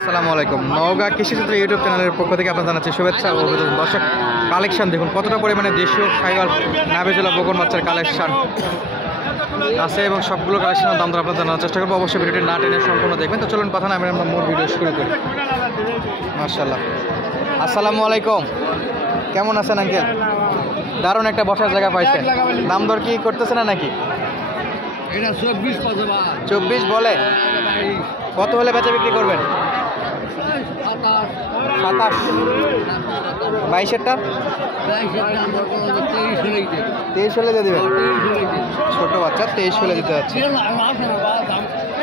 আসসালামু আলাইকুম। নওগাঁ কৃষিচিত্র ইউটিউব চ্যানেলের পক্ষ থেকে আপনার জানাচ্ছি শুভেচ্ছা ও অভিনন্দন। দর্শক, কালেকশন দেখুন কতটা পরিমাণে দেশীয় সাইওয়াল নাভেজলা বকন বাচ্চার কালেকশন আছে এবং সবগুলো কালেকশনের দাম দর আপনার জানার চেষ্টা করবো। অবশ্যই ভিডিওটি না টেনে সম্পূর্ণ দেখবেন। তো চলুন কথা না আমরা মূল ভিডিও শুরু করি। মাশাআল্লাহ। আসসালামু আলাইকুম, কেমন আছেন আঙ্কেল? দারুণ একটা বসার জায়গা পাইছেন। দাম দর কি করতেছে না নাকি? 24 বলে। কত হলে বেচা বিক্রি করবেন? 27। 22-এরটা 23 হলে দিয়ে দেবেন। ছোট বাচ্চা 23 হলে দিতে যাচ্ছে।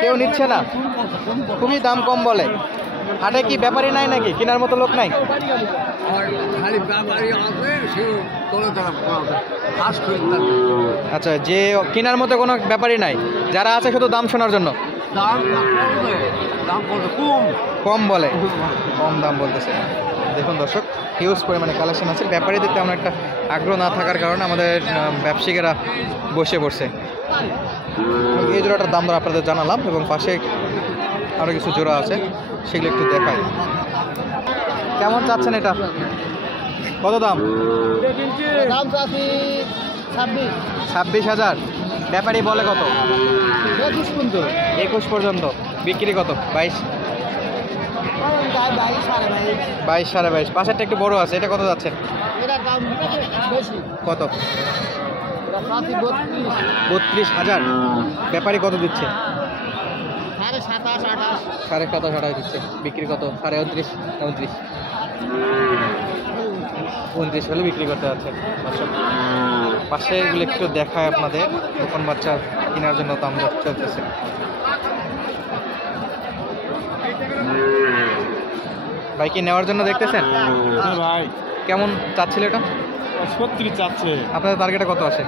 কেউ নিচ্ছে না, খুবই দাম কম বলে। হাটে কি ব্যাপারই নাই নাকি? কেনার মতো লোক নাই? আচ্ছা, যে কেনার মতো কোনো ব্যাপারই নাই, যারা আছে শুধু দাম শোনার জন্য কম বলে, কম দাম বলতেছে। দেখুন দর্শক, হিউজ পরিমাণে কালেকশন আছে। ব্যাপারীদের তেমন একটা আগ্রহ না থাকার কারণে আমাদের ব্যবসায়িকেরা বসে পড়ছে। এই জোড়াটার দাম দর আপনাদের জানালাম এবং পাশে আরও কিছু জোড়া আছে, সেগুলো একটু দেখাই। কেমন চাচ্ছেন এটা? কত দাম? 26,000। ব্যাপারী বলে কত? 21 পর্যন্ত। বিক্রি কত? 22, 22.5। পাশেরটা একটু বড় আছে, এটা কত যাচ্ছেন? কত? 32,000। ব্যাপারী কত দিচ্ছে? 27-28 দিচ্ছে। বিক্রি কত? 29.5, 29 হলে বিক্রি করতে যাচ্ছে। পাশে এগুলো একটু দেখায় আপনাদের। দোকান বাচ্চা কেনার জন্য দাম চলতেছে। ভাই কি নেওয়ার জন্য দেখতেছেন? ভাই কেমন চাচ্ছিল এটা? 36 চাচ্ছে। আপনাদের টার্গেটে কত আসে?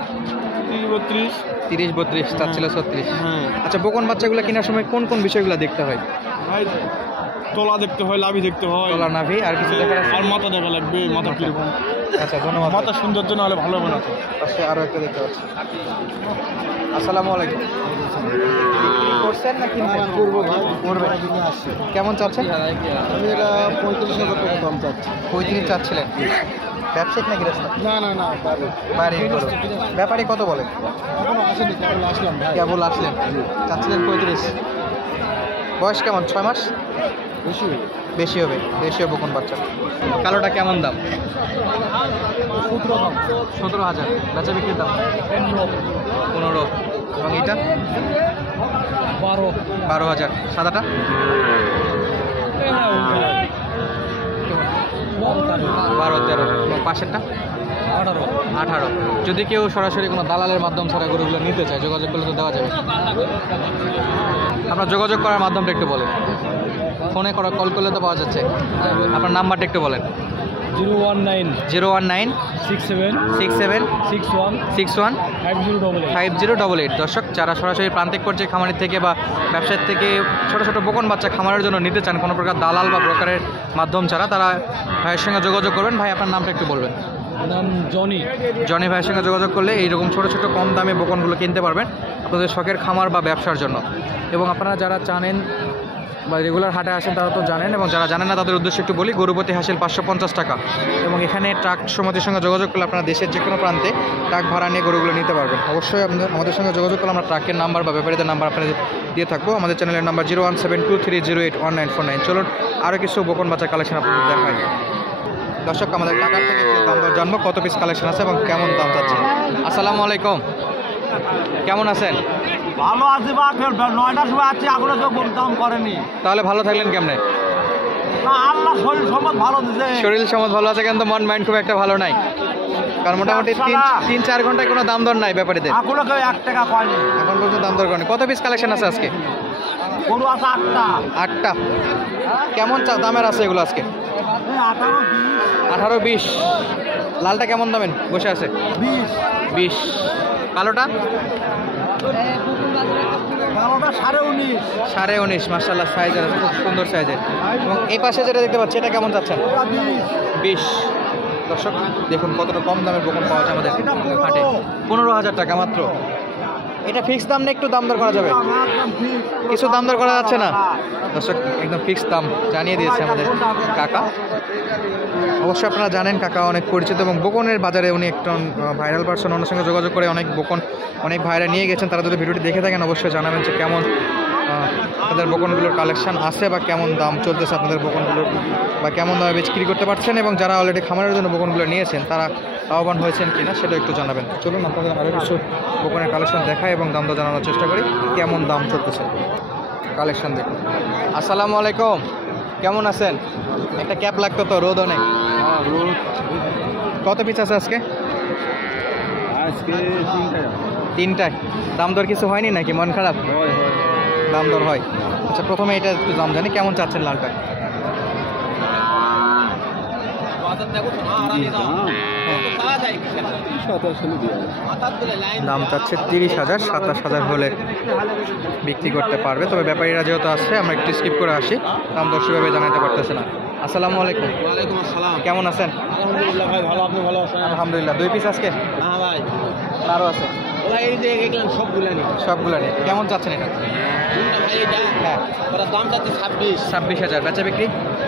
30-32 চাচ্ছিল 36। হ্যাঁ। আচ্ছা, বকন বাচ্চাগুলো কেনার সময় কোন কোন বিষয়গুলো দেখতে হয়? ভাই তোলা দেখতে হয়, লাভি দেখতে হয়, তলা, নাভি, আর কিছু দেখার আছে? আর মাথা দেখা লাগবে, মাথা কিরকম। আচ্ছা, ধন্যবাদ। মাথা সৌন্দর্য না হলে ভালো হবে না তো। পাশে আরও একটা দেখতে পাচ্ছি। আসসালামু আলাইকুম। বিক্রি করছেন না কিনবেন? করবো ভাই, করবেন। কেমন চাচ্ছেন? আমি এটা 35,000 টাকা দাম চাচ্ছি। 35 চাচ্ছিলেন? ব্যবসায়িক নাকি রাস্তা? না না না, বাড়ির করো। ব্যাপারী কত বলে? এখনো আসেনি, কেবল আসলাম ভাই। কেবল আসলেন, চাচ্ছিলেন 35। বয়স কেমন? 6 মাস? বেশি বেশি হবে, দেশীয় বকন বাচ্চা। কালোটা কেমন দাম? 17,000। বেচা বিক্রির দাম 15। এবং এটা 12,000। সাদাটা 12-13। এবং পাশেরটা 18। যদি কেউ সরাসরি কোনো দালালের মাধ্যম ছাড়া গরুগুলো নিতে চায়, যোগাযোগ করলে তো দেওয়া যাবে। আপনার যোগাযোগ করার মাধ্যমটা একটু বলেন। ফোনে কল করলে তো পাওয়া যাচ্ছে। আপনার নাম্বারটা একটু বলেন। 019 67 67 61 61 5088। 5088। দর্শক, যারা সরাসরি প্রান্তিক পর্যায়ে খামারের থেকে বা ব্যবসায়ীর থেকে ছোটো ছোটো বকন বাচ্চা খামারের জন্য নিতে চান কোনো প্রকার দালাল বা ব্রোকারের মাধ্যম ছাড়া, তারা ভাইয়ের সঙ্গে যোগাযোগ করবেন। ভাই, আপনার নামটা একটু বলবেন। নাম জনি। জনি ভাইয়ের সঙ্গে যোগাযোগ করলে এইরকম ছোটো ছোটো কম দামে বকনগুলো কিনতে পারবেন আপনাদের শখের খামার বা ব্যবসার জন্য। এবং আপনারা যারা জানেন বা রেগুলার হাটে আসেন তারা তো জানেন, এবং যারা জানেন না তাদের উদ্দেশ্যে একটু বলি, গরুপতি হাসিল 550 টাকা। এবং এখানে ট্রাক সমিতির সঙ্গে যোগাযোগ করলে আপনারা দেশের যে কোনো প্রান্তে ট্রাক ভাড়া নিয়ে গরুগুলো নিতে পারবেন। অবশ্যই আমাদের সঙ্গে যোগাযোগ করলে আমরা ট্রাকের নাম্বার বা ব্যাপারীদের নাম্বার আপনাদের দিয়ে থাকবো। আমাদের চ্যানেলের নাম্বার 01723081949। চলুন আরও কিছু বকন বাচ্চার কালেকশন আপনাদের দেখাই। দর্শক, আমাদের টাকার থেকে একটু দাম দর জানবো, কত পিস কালেকশন আছে এবং কেমন দাম যাচ্ছে। আসসালামু আলাইকুম, কেমন আছেন? ভালো আছে বা 9টার সময় আছে, এখনো কেউ দাম করেনি। তাহলে ভালো থাকলেন কেমনে? না, আল্লাহ শরীর সম্পদ ভালো দিছে। শরীর সম্পদ ভালো আছে, কিন্তু মন মাইন্ড খুব একটা ভালো নাই। কারণ মোটামুটি 3-4 ঘন্টায় কোনো দাম দর নাই ব্যাপারীদের। এখনো কেউ 1 টাকা পায়নি, এখন পর্যন্ত দাম দর করেনি। কত পিস কালেকশন আছে আজকে? গরু আছে 8টা। 8টা। কেমন দামের আছে এগুলো আজকে? 18-20। লালটা কেমন দামের বসে আছে? 20। কালোটা? 19.5। মাশাআল্লাহ, সাইজের খুব সুন্দর সাইজের। এবং এই পাশে যেটা দেখতে পাচ্ছি, এটা কেমন যাচ্ছেন? 20। দর্শক দেখুন কতটা কম দামের বকন পাওয়া যায় আমাদের হাটে। 15,000 টাকা মাত্র। এটা ফিক্স দাম না একটু দাম দর করা যাবে? কিছু দাম দর করা যাচ্ছে না দর্শক, একদম ফিক্স দাম জানিয়ে দিয়েছে আমাদের কাকা। অবশ্যই আপনারা জানেন কাকা অনেক পরিচিত এবং বকনের বাজারে উনি একজন ভাইরাল পারসন। ওনার সঙ্গে যোগাযোগ করে অনেক বকন অনেক ভাইরা নিয়ে গেছেন। তারা যদি ভিডিওটি দেখে থাকেন অবশ্যই জানাবেন যে কেমন আপনাদের বকনগুলোর কালেকশন আছে বা কেমন দাম চলতেছে আপনাদের বকনগুলোর, বা কেমন দামে বিক্রি করতে পারছেন, এবং যারা অলরেডি খামারের জন্য বকনগুলো নিয়েছেন তারা লাভবান হয়েছেন কিনা সেটা একটু জানাবেন। চলুন আপনাদের আরও কিছু বকনের কালেকশন দেখায় এবং দাম দর জানানোর চেষ্টা করি কেমন দাম চলতেছে। কালেকশন দেখুন। আসসালামু আলাইকুম, কেমন আছেন? একটা ক্যাপ লাগতো তো, রোদ অনেক। কত পিস আছে আজকে? আজকে তিনটায়। দাম দর কিছু হয়নি নাকি? মন খারাপ? দাম দর হয়। আচ্ছা, প্রথমে এটা একটু দাম জানি, কেমন চাচ্ছেন লালটা? দাম চাচ্ছে 30,000, 27,000 হলে বিক্রি করতে পারবে। তবে ব্যাপারীরা যেহেতু আসছে আমরা একটু স্কিপ করে আসি, দাম দর সেভাবে জানাতে পারতেছে না। আসসালামু আলাইকুম। ওয়ালাইকুম আসসালাম। কেমন আছেন? আলহামদুলিল্লাহ ভাই, ভালো। আপনি ভালো আছেন? আলহামদুলিল্লাহ। 2 পিস আজকে? হ্যাঁ ভাই, আরও আছে? ভাই এই যে এগুলো সবগুলো নি। সবগুলো নেই। কেমন চাচ্ছেন এটা? ভাই এটা হ্যাঁ, ওরা দাম চাচ্ছে 26,000। বেচা বিক্রি?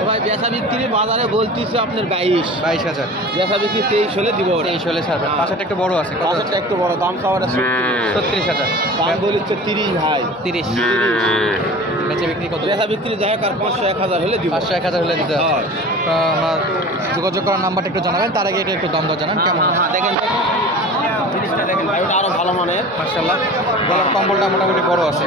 ভাই বেচা বিক্রি বাজারে বলতেছে আপনার 22,000। বেচা বিক্রি 23 হলে দিব। 23 হলে ছাড়বে। পাশেরটা একটু বড় আছে, কত? পাশেরটা একটু বড়, দাম চাওয়াটা 36,000। দাম বলছে 30 ভাই। 30। বেচা বিক্রি কত? বেচা বিক্রি দেখা আর 500 1000 হলে দিব। 500 1000 হলে দিতে হবে। হ্যাঁ। তো আমরা যোগাযোগ করার নাম্বারটা একটু জানাবেন, তার আগে এটা একটু দাম দর জানান কেমন। হ্যাঁ দেখেন জিনিসটা দেখেন ভাই, ওটা আরো ভালো মানের। মাশাআল্লাহ, গলার কম্বলটা মোটামুটি বড় আছে।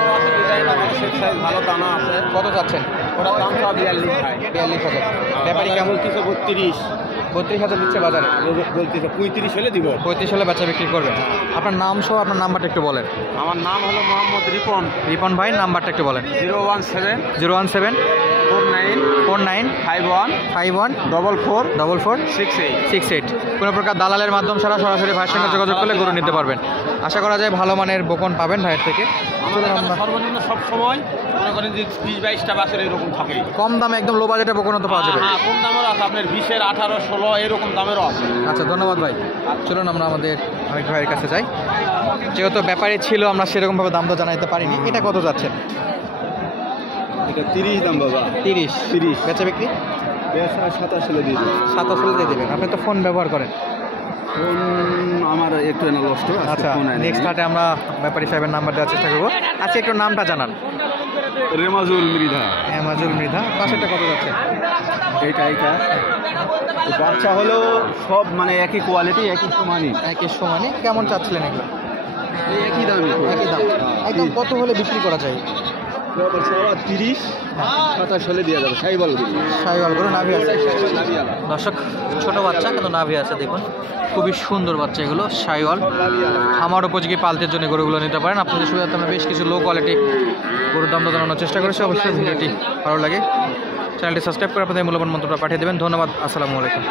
বড় আছে, ডিজাইনটা ভালো, শেপ সাইজ ভালো, দানা আছে। কত চাচ্ছেন? ওটা দাম চাওয়া 42 ভাই। 42,000। ব্যাপারী কেমন? বলতেছে 32। 32,000 দিচ্ছে বাজারে। বলতেছে 35 হলে দিব। 35 হলে বেচা বিক্রি করবেন। আপনার নাম সহ আপনার নাম্বারটা একটু বলেন। আমার নাম হলো মোহাম্মদ রিপন। রিপন ভাই, নাম্বারটা একটু বলেন। 017 017 49 49 51 51 44 44 68। 68। কোনো প্রকার দালালের মাধ্যম ছাড়া সরাসরি ভাইয়ের সঙ্গে যোগাযোগ করলে গরু নিতে পারবেন। আশা করা যায় ভালো মানের বকন পাবেন ভাইয়ের থেকে। আমাদের কাছে সর্বনিম্ন সব সময় মনে করেন যে 20-22টা বাছুর এরকম থাকে। কম দামে একদম লো বাজেটে বকনও তো পাওয়া যাবে। হ্যাঁ, কম দামেরও আছে, আপনার 20-এর 18 16 এরকম দামেরও আছে। আচ্ছা, ধন্যবাদ ভাই। চলুন আমরা আমাদের অমিত ভাইয়ের কাছে যাই। যেহেতু ব্যাপারী ছিল আমরা সেরকমভাবে দাম তো জানাইতে পারিনি। এটা কত যাচ্ছেন? এটা 30 দাম বাবা। 30। 30 বেচা বিক্রি? বেচা 27 হলে দিয়ে দেব। 27 দিয়ে দেবেন। আপনি তো ফোন ব্যবহার করেন। ফোন আমার একটু এনে নষ্ট আছে। আচ্ছা, নেক্সট হাটে আমরা ব্যাপারী সাহেবের নাম্বার দেওয়ার চেষ্টা করবো। আচ্ছা, একটু নামটা জানান। রেমাজুল মৃধা। মাজুল মৃধা। পাশেরটা কত যাচ্ছে? এইটা বাচ্চা হলেও সব মানে একই কোয়ালিটি, একই সমানই। একই সমানে। কেমন চাচ্ছিলেন এগুলো? এই একই দামই। একই দাম। একদম কত হলে বিক্রি করা যায়? 30 27 হলে দিয়ে যাবে। সাইবল সাইওয়াল গরু, নাভি আছে। দর্শক, ছোট বাচ্চা কিন্তু নাভি আছে, দেখুন খুবই সুন্দর বাচ্চা এগুলো। সাইওয়াল খামার উপযোগী পালতের জন্য গরুগুলো নিতে পারেন। আপনাদের সুবিধার্থে আমরা বেশ কিছু লো কোয়ালিটি গরুর দাম জানানোর চেষ্টা করেছি। অবশ্যই ভিডিওটি ভালো লাগে চ্যানেলটি সাবস্ক্রাইব করে আপনাদের মূল্যবান মন্ত্রটা পাঠিয়ে দেবেন। ধন্যবাদ। আসসালামু আলাইকুম।